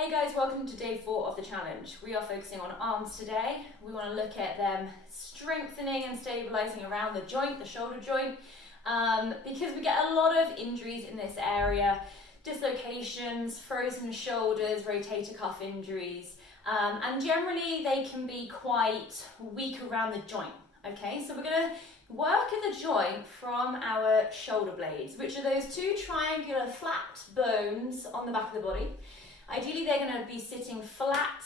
Hey guys, welcome to day 4 of the challenge. We are focusing on arms today. We want to look at them strengthening and stabilizing around the joint, the shoulder joint, because we get a lot of injuries in this area, dislocations, frozen shoulders, rotator cuff injuries, and generally they can be quite weak around the joint. Okay, so we're going to work at the joint from our shoulder blades, which are those two triangular flat bones on the back of the body. Ideally, they're going to be sitting flat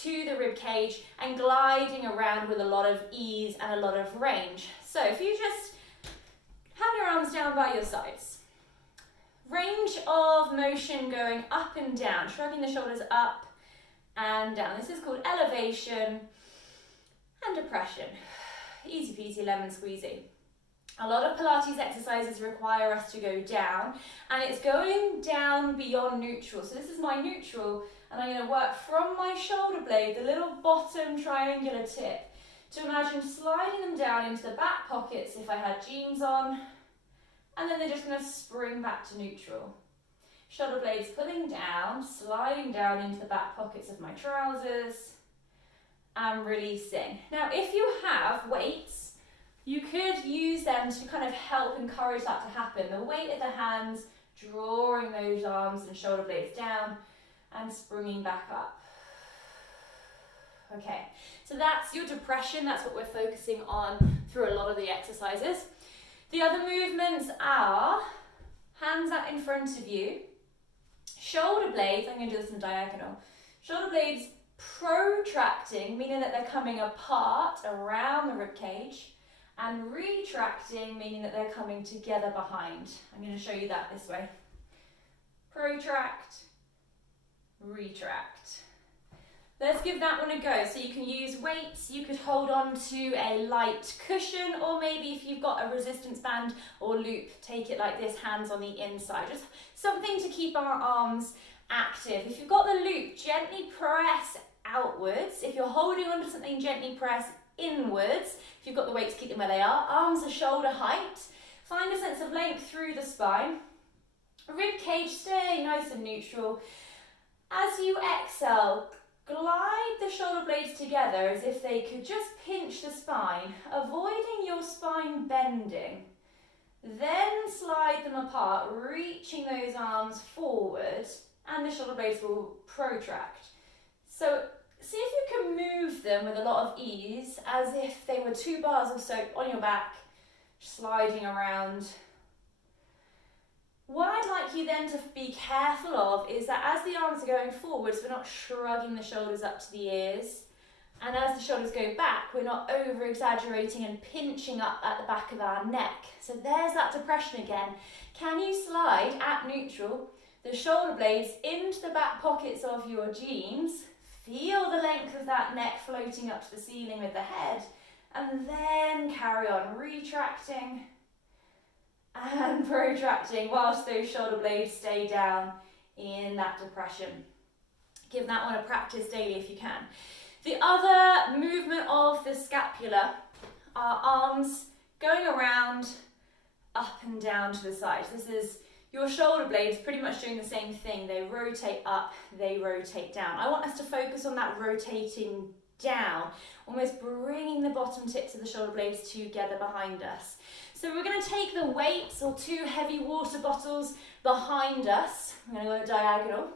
to the rib cage and gliding around with a lot of ease and a lot of range. So if you just have your arms down by your sides, range of motion going up and down, shrugging the shoulders up and down. This is called elevation and depression. Easy peasy lemon squeezy. A lot of Pilates exercises require us to go down, and it's going down beyond neutral. So this is my neutral, and I'm going to work from my shoulder blade, the little bottom triangular tip, to imagine sliding them down into the back pockets if I had jeans on, and then they're just going to spring back to neutral. Shoulder blades pulling down, sliding down into the back pockets of my trousers, and releasing. Now, if you have weights, you could use them to kind of help encourage that to happen. The weight of the hands, drawing those arms and shoulder blades down and springing back up. Okay, so that's your depression. That's what we're focusing on through a lot of the exercises. The other movements are hands out in front of you, shoulder blades, I'm going to do this in diagonal, shoulder blades protracting, meaning that they're coming apart around the rib cage, and retracting, meaning that they're coming together behind. I'm going to show you that this way. Protract, retract. Let's give that one a go. So you can use weights, you could hold on to a light cushion, or maybe if you've got a resistance band or loop, take it like this, hands on the inside. Just something to keep our arms active. If you've got the loop, gently press outwards. If you're holding onto something, gently press inwards. If you've got the weights, keep them where they are. Arms are shoulder height. Find a sense of length through the spine. Rib cage, stay nice and neutral. As you exhale, glide the shoulder blades together as if they could just pinch the spine, avoiding your spine bending. Then slide them apart, reaching those arms forward, and the shoulder blades will protract. So see if you can move them with a lot of ease, as if they were 2 bars of soap on your back, sliding around. What I'd like you then to be careful of is that as the arms are going forwards, we're not shrugging the shoulders up to the ears. And as the shoulders go back, we're not over-exaggerating and pinching up at the back of our neck. So there's that depression again. Can you slide at neutral the shoulder blades into the back pockets of your jeans? Feel the length of that neck floating up to the ceiling with the head, and then carry on retracting and protracting whilst those shoulder blades stay down in that depression. Give that one a practice daily if you can. The other movement of the scapula are arms going around, up and down to the sides. This is your shoulder blades pretty much doing the same thing. They rotate up, they rotate down. I want us to focus on that rotating down, almost bringing the bottom tips of the shoulder blades together behind us. So we're going to take the weights or 2 heavy water bottles behind us. I'm going to go diagonal.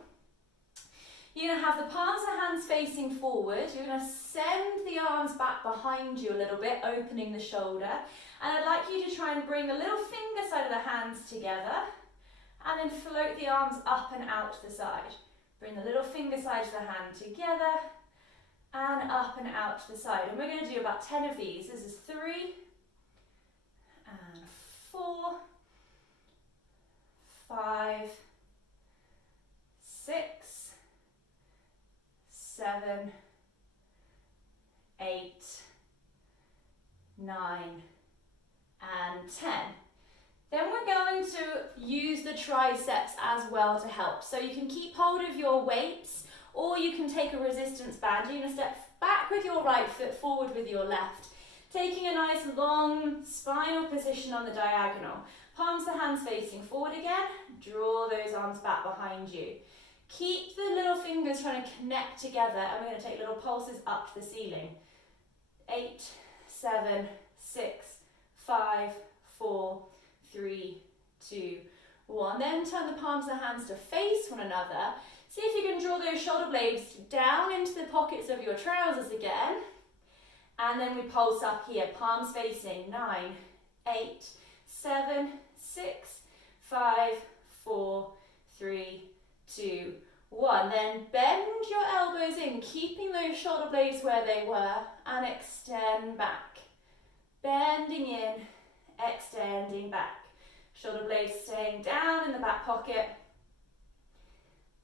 You're going to have the palms of the hands facing forward. You're going to send the arms back behind you a little bit, opening the shoulder. And I'd like you to try and bring the little finger side of the hands together, and then float the arms up and out to the side. Bring the little finger sides of the hand together and up and out to the side. And we're going to do about 10 of these. This is 3 and 4, 5, 6, 7, 8, 9, and 10. Then we're going to use the triceps as well to help. So you can keep hold of your weights, or you can take a resistance band. You're going to step back with your right foot, forward with your left. Taking a nice long spinal position on the diagonal. Palms of the hands facing forward again. Draw those arms back behind you. Keep the little fingers trying to connect together, and we're going to take little pulses up to the ceiling. 8, 7, 6, 5, 4, 3, 2, 1. Then turn the palms of the hands to face one another. See if you can draw those shoulder blades down into the pockets of your trousers again. And then we pulse up here, palms facing. 9, 8, 7, 6, 5, 4, 3, 2, 1. Then bend your elbows in, keeping those shoulder blades where they were, and extend back. Bending in, extending back. Shoulder blades staying down in the back pocket.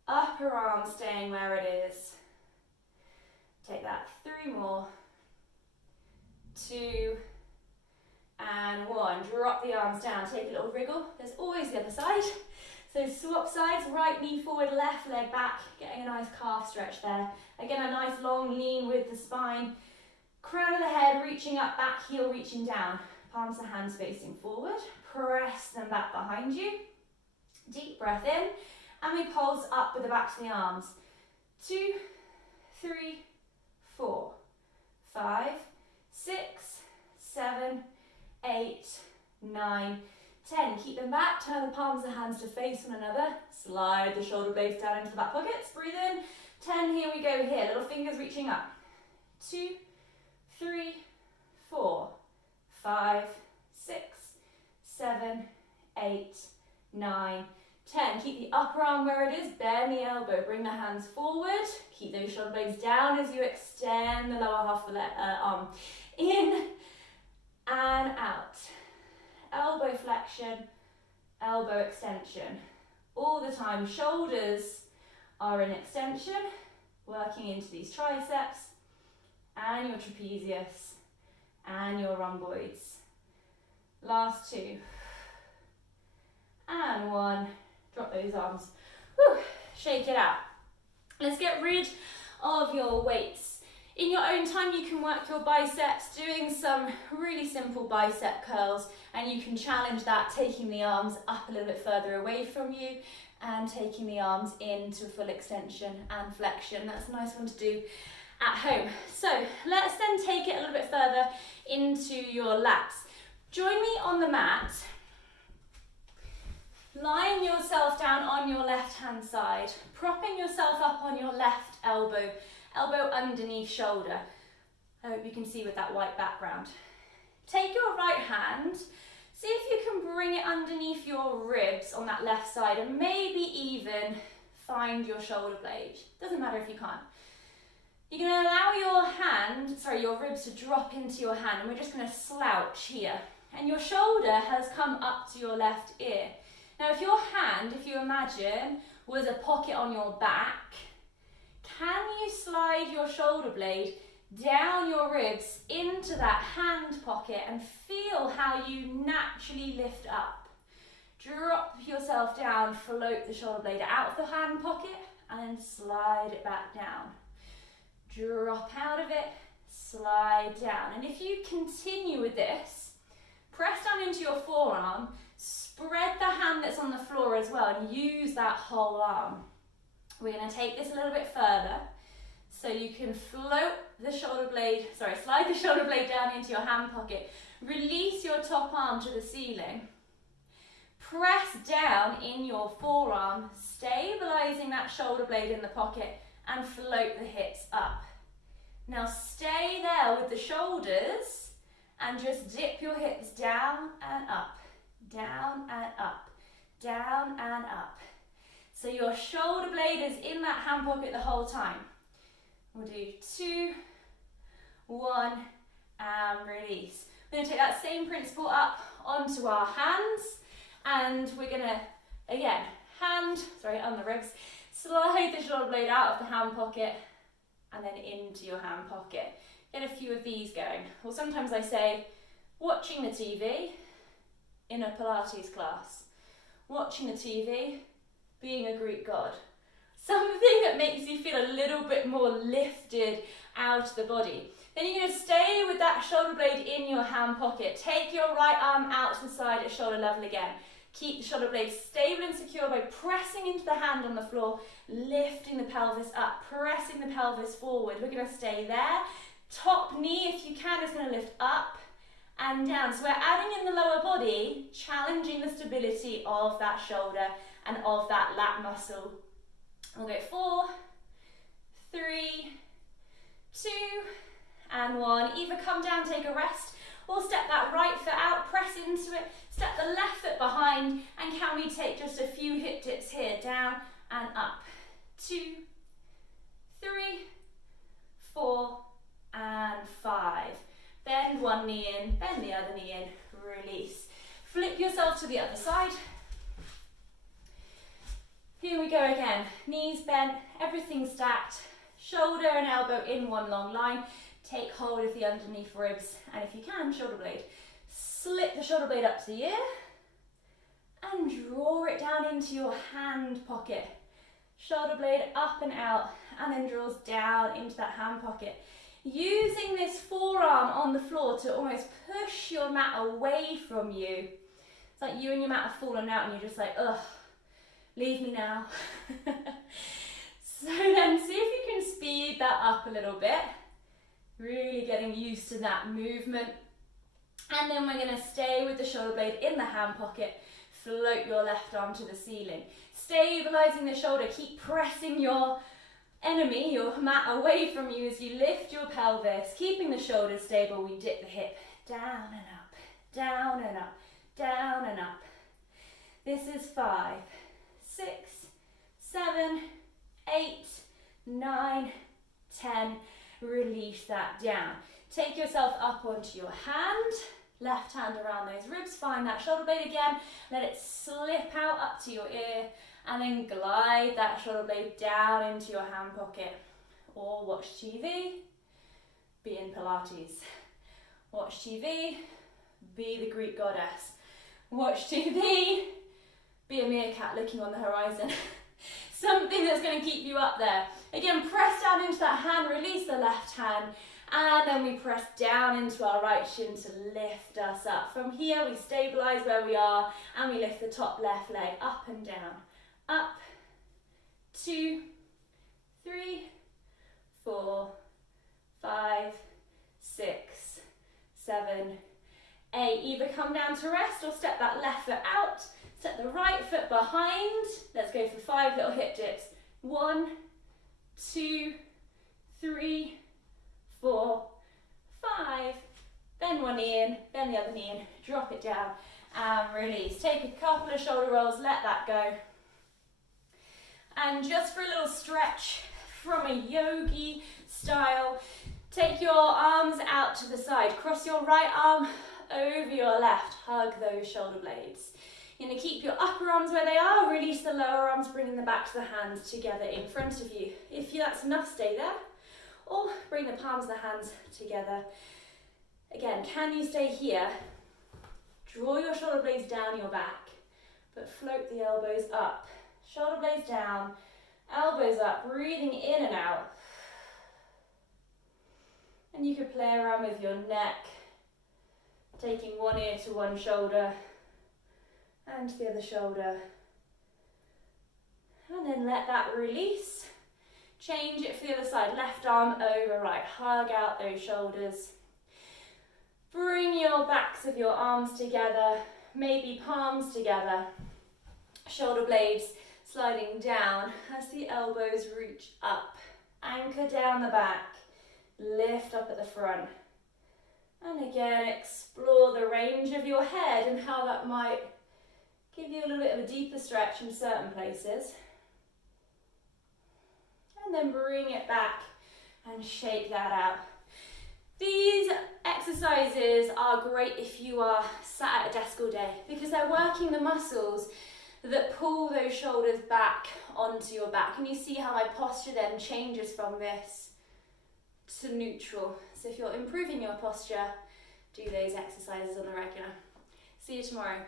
Upper arm staying where it is. Take that, 3 more. 2 and 1. Drop the arms down, take a little wriggle. There's always the other side. So swap sides, right knee forward, left leg back, getting a nice calf stretch there. Again, a nice long lean with the spine. Crown of the head reaching up, back heel reaching down. Palms of hands facing forward. Press them back behind you. Deep breath in. And we pulse up with the backs of the arms. 2, 3, 4, 5, 6, 7, 8, 9, 10. Keep them back. Turn the palms of the hands to face one another. Slide the shoulder blades down into the back pockets. Breathe in. 10. Here we go here. Little fingers reaching up. 2, 3, 4, 5, 6, 7, 8, 9, 10. Keep the upper arm where it is, bend the elbow, bring the hands forward, keep those shoulder blades down as you extend the lower half of the arm. In and out. Elbow flexion, elbow extension. All the time, shoulders are in extension, working into these triceps, and your trapezius, and your rhomboids. Last 2. And 1. Drop those arms. Whew. Shake it out. Let's get rid of your weights. In your own time, you can work your biceps, doing some really simple bicep curls, and you can challenge that, taking the arms up a little bit further away from you and taking the arms into full extension and flexion. That's a nice one to do at home. So let's then take it a little bit further into your lats. Join me on the mat. Lying yourself down on your left hand side, propping yourself up on your left elbow, elbow underneath shoulder. I hope you can see with that white background. Take your right hand, see if you can bring it underneath your ribs on that left side and maybe even find your shoulder blade. Doesn't matter if you can't. You're going to allow your ribs to drop into your hand, and we're just going to slouch here. And your shoulder has come up to your left ear. Now if your hand, if you imagine, was a pocket on your back, can you slide your shoulder blade down your ribs into that hand pocket and feel how you naturally lift up? Drop yourself down, float the shoulder blade out of the hand pocket and slide it back down. Drop out of it, slide down. And if you continue with this, press down into your forearm, spread the hand that's on the floor as well and use that whole arm. We're going to take this a little bit further so you can slide the shoulder blade down into your hand pocket. Release your top arm to the ceiling. Press down in your forearm, stabilizing that shoulder blade in the pocket and float the hips up. Now stay there with the shoulders and just dip your hips down and up, down and up, down and up. So your shoulder blade is in that hand pocket the whole time. We'll do 2, 1, and release. We're going to take that same principle up onto our hands, and we're going to, again, on the ribs, slide the shoulder blade out of the hand pocket and then into your hand pocket. Get a few of these going. Or sometimes I say, watching the TV in a Pilates class. Watching the TV, being a Greek god. Something that makes you feel a little bit more lifted out of the body. Then you're going to stay with that shoulder blade in your hand pocket. Take your right arm out to the side at shoulder level again. Keep the shoulder blades stable and secure by pressing into the hand on the floor, lifting the pelvis up, pressing the pelvis forward. We're going to stay there. Top knee, if you can, is going to lift up and down. So we're adding in the lower body, challenging the stability of that shoulder and of that lat muscle. We'll go 4, 3, 2, and 1. Either come down, take a rest, or step that right foot out, press into it, step the left foot behind, and can we take just a few hip dips here, down and up. 2, 3, 4, and 5. Bend one knee in, bend the other knee in, release. Flip yourself to the other side. Here we go again. Knees bent, everything stacked, shoulder and elbow in one long line. Take hold of the underneath ribs, and if you can, shoulder blade. Slip the shoulder blade up to the ear and draw it down into your hand pocket. Shoulder blade up and out, and then draws down into that hand pocket. Using this forearm on the floor to almost push your mat away from you. It's like you and your mat have fallen out and you're just like, ugh, leave me now. So then see if you can speed that up a little bit. Really getting used to that movement. And then we're going to stay with the shoulder blade in the hand pocket. Float your left arm to the ceiling. Stabilizing the shoulder. Keep pressing your enemy, your mat, away from you as you lift your pelvis. Keeping the shoulders stable, we dip the hip down and up, down and up, down and up. This is 5, 6, 7, 8, 9, 10. Release that down. Take yourself up onto your hand, left hand around those ribs, find that shoulder blade again, let it slip out up to your ear, and then glide that shoulder blade down into your hand pocket. Or watch TV, be in Pilates. Watch TV, be the Greek goddess. Watch TV, be a meerkat looking on the horizon. Something that's going to keep you up there. Again, press down into that hand, release the left hand, and then we press down into our right shin to lift us up. From here, we stabilize where we are, and we lift the top left leg up and down. Up, 2, 3, 4, 5, 6, 7, 8. Either come down to rest or step that left foot out. Step the right foot behind. Let's go for 5 little hip dips. 1, 2, 3, 4, 5. Bend one knee in, bend the other knee in, drop it down and release. Take a couple of shoulder rolls, let that go. And just for a little stretch from a yogi style, take your arms out to the side. Cross your right arm over your left. Hug those shoulder blades. You're going to keep your upper arms where they are, release the lower arms, bringing them back to the hands together in front of you. If that's enough, stay there. Or bring the palms of the hands together. Again, can you stay here? Draw your shoulder blades down your back, but float the elbows up. Shoulder blades down, elbows up, breathing in and out. And you could play around with your neck, taking one ear to one shoulder, and the other shoulder. And then let that release. Change it for the other side. Left arm over right. Hug out those shoulders. Bring your backs of your arms together. Maybe palms together. Shoulder blades sliding down as the elbows reach up. Anchor down the back. Lift up at the front. And again, explore the range of your head and how that might give you a little bit of a deeper stretch in certain places. And then bring it back and shake that out. These exercises are great if you are sat at a desk all day because they're working the muscles that pull those shoulders back onto your back. And you see how my posture then changes from this to neutral. So if you're improving your posture, do those exercises on the regular. See you tomorrow.